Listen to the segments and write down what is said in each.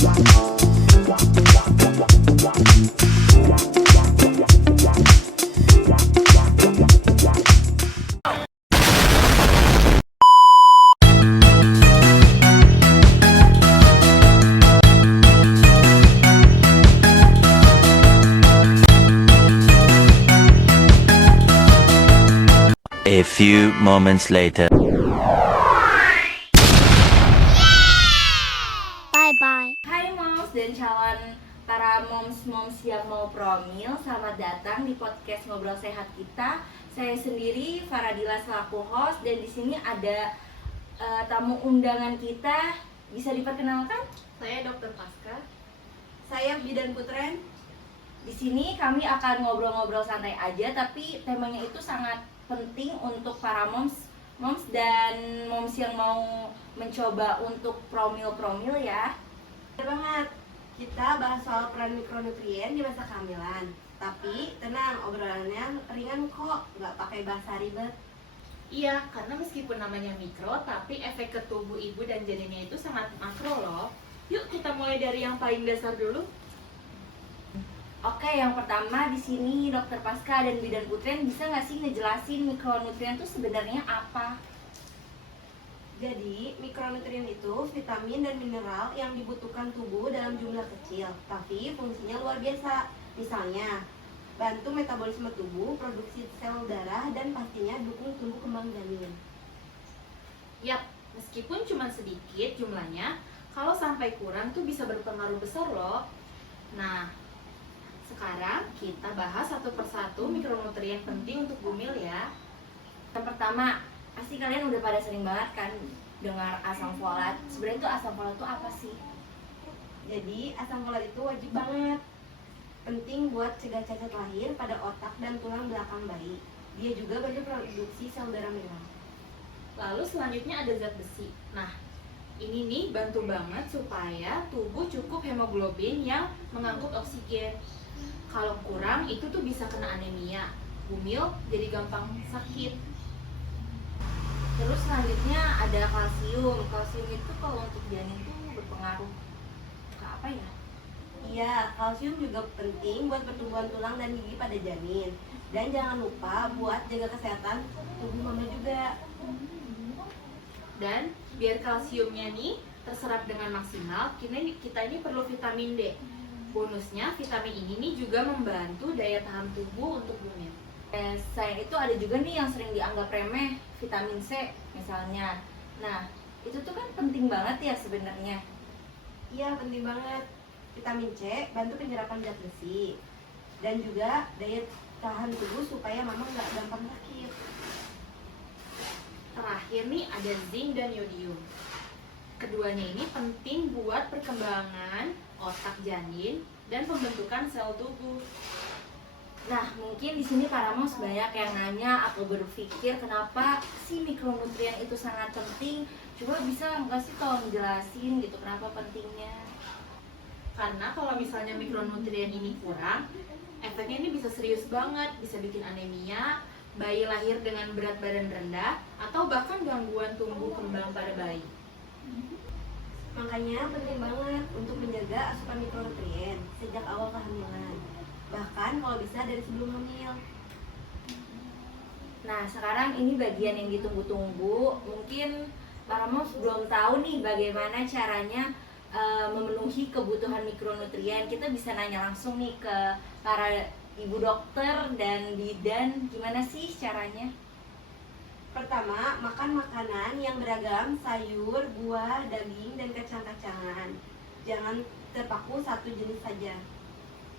A few moments later. Bye-bye. Hai moms dan calon para moms-moms yang mau promil, selamat datang di podcast Ngobrol Sehat kita. Saya sendiri Faradila selaku host dan di sini ada tamu undangan kita. Bisa diperkenalkan? Saya Dr. Pasca. Saya Bidan Putren. Di sini kami akan ngobrol-ngobrol santai aja, tapi temanya itu sangat penting untuk para moms dan moms yang mau mencoba untuk promil ya. Benar banget. Kita bahas soal peran mikronutrien di masa kehamilan. Tapi tenang, obrolannya ringan kok, nggak pakai bahasa ribet. Iya, karena meskipun namanya mikro, tapi efek ke tubuh ibu dan janinnya itu sangat makro loh. Yuk kita mulai dari yang paling dasar dulu. Oke, yang pertama di sini Dokter Pasca dan Bidan Putren bisa nggak sih ngejelasin mikronutrien itu sebenarnya apa? Jadi, mikronutrien itu vitamin dan mineral yang dibutuhkan tubuh dalam jumlah kecil, tapi fungsinya luar biasa. Misalnya, bantu metabolisme tubuh, produksi sel darah, dan pastinya dukung tumbuh kembang janin. Yap, meskipun cuma sedikit jumlahnya, kalau sampai kurang tuh bisa berpengaruh besar loh. Nah, sekarang kita bahas satu persatu mikronutrien penting untuk bumil ya. Yang pertama, pasti kalian udah pada sering banget kan dengar asam folat. Sebenarnya itu asam folat itu apa sih? Jadi, asam folat itu wajib banget. Penting buat cegah cacat lahir pada otak dan tulang belakang bayi. Dia juga bantu produksi sel darah merah. Lalu selanjutnya ada zat besi. Nah, ini nih bantu banget supaya tubuh cukup hemoglobin yang mengangkut oksigen. Kalau kurang itu tuh bisa kena anemia, bumil jadi gampang sakit. Terus selanjutnya ada kalsium. Kalsium itu kalau untuk janin tuh berpengaruh ke apa ya? Iya, kalsium juga penting buat pertumbuhan tulang dan gigi pada janin. Dan jangan lupa buat jaga kesehatan tubuh mama juga. Dan biar kalsiumnya nih terserap dengan maksimal, kita ini perlu vitamin D. Bonusnya vitamin ini nih juga membantu daya tahan tubuh untuk bumil. Selain itu ada juga nih yang sering dianggap remeh, vitamin C misalnya. Nah, itu tuh kan penting banget ya sebenarnya. Iya, penting banget. Vitamin C bantu penyerapan zat besi dan juga daya tahan tubuh supaya mama nggak gampang sakit. Terakhir nih ada zinc dan yodium. Keduanya ini penting buat perkembangan otak janin dan pembentukan sel tubuh. Nah, mungkin di sini para moms banyak yang nanya atau berpikir kenapa sih mikronutrien itu sangat penting. Coba bisa nggak sih tolong jelasin gitu kenapa pentingnya? Karena kalau misalnya mikronutrien ini kurang, efeknya ini bisa serius banget, bisa bikin anemia, bayi lahir dengan berat badan rendah, atau bahkan gangguan tumbuh kembang pada bayi. Makanya penting banget untuk menjaga asupan mikronutrien sejak awal kehamilan. Bahkan kalau bisa dari sebelum hamil. Nah, sekarang ini bagian yang ditunggu-tunggu. Mungkin para moms belum tahu nih bagaimana caranya memenuhi kebutuhan mikronutrien. Kita bisa nanya langsung nih ke para ibu dokter dan bidan, gimana sih caranya? Pertama, makan makanan yang beragam, sayur, buah, daging, dan kacang-kacangan. Jangan terpaku satu jenis saja.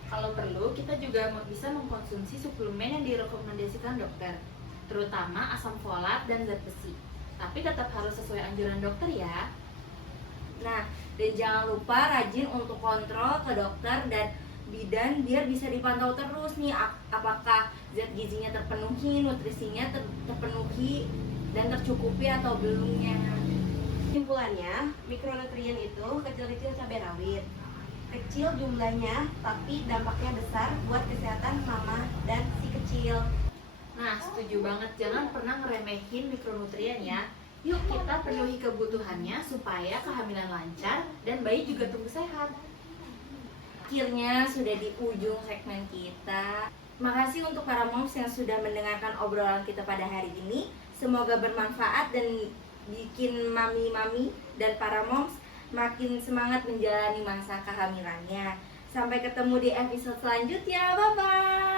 Kalau perlu, kita juga bisa mengkonsumsi suplemen yang direkomendasikan dokter, terutama asam folat dan zat besi. Tapi tetap harus sesuai anjuran dokter ya. Nah, dan jangan lupa rajin untuk kontrol ke dokter dan bidan biar bisa dipantau terus nih apakah zat gizinya terpenuhi, nutrisinya terpenuhi dan tercukupi atau belumnya. Kesimpulannya, mikronutrien itu kecil-kecil cabai rawit. Kecil jumlahnya, tapi dampaknya besar buat kesehatan mama dan si kecil. Nah, setuju banget. Jangan pernah ngeremehin mikronutrien ya. Yuk kita penuhi kebutuhannya supaya kehamilan lancar dan bayi juga tumbuh sehat. Akhirnya sudah di ujung segmen kita. Makasih untuk para moms yang sudah mendengarkan obrolan kita pada hari ini. Semoga bermanfaat dan bikin mami-mami dan para moms makin semangat menjalani masa kehamilannya. Sampai ketemu di episode selanjutnya. Bye-bye.